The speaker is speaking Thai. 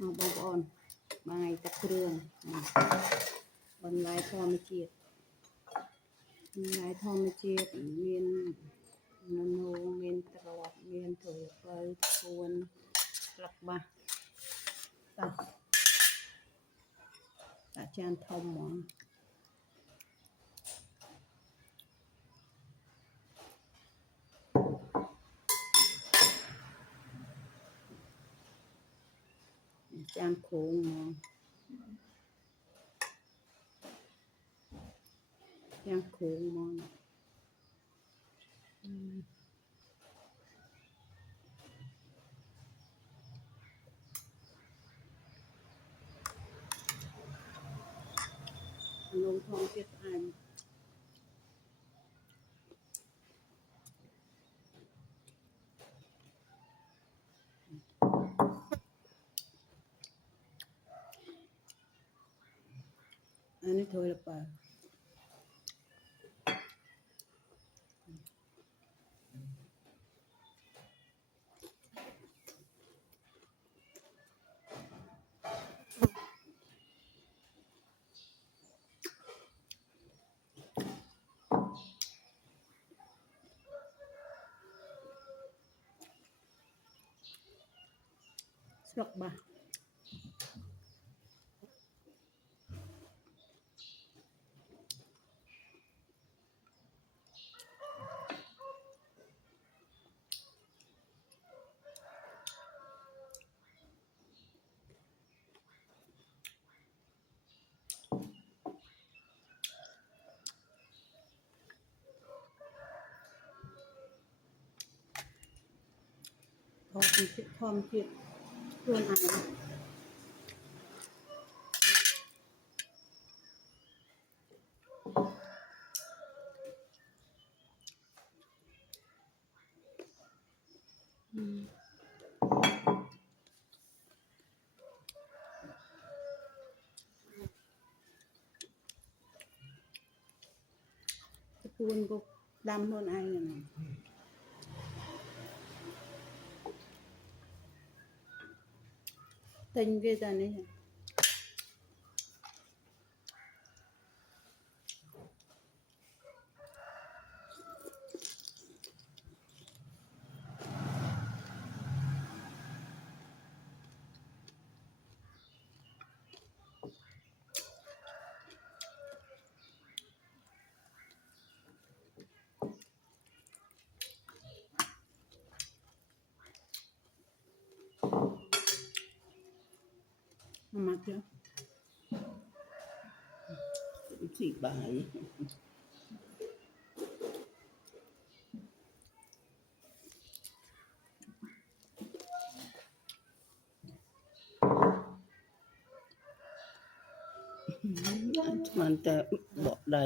บอนมาไงตะเครื่องบนลายทอมเจียดลายทอมเจียดเมียนนโนเมียนตรอดเมียนถอยไปทวนกลับมาตาจานทอมหมอจานโค้งหมอจานโค้งหมอลงทองเจ็ดอันอันนี้ถอยละป่ะสลบบ่ะพอเป็นชิดทอมเจ็ดส่วนอันปูนก็ดำโดนไอ้ยังไงtình cái giờ này mặt chưa chị bàiมันจะบอกได้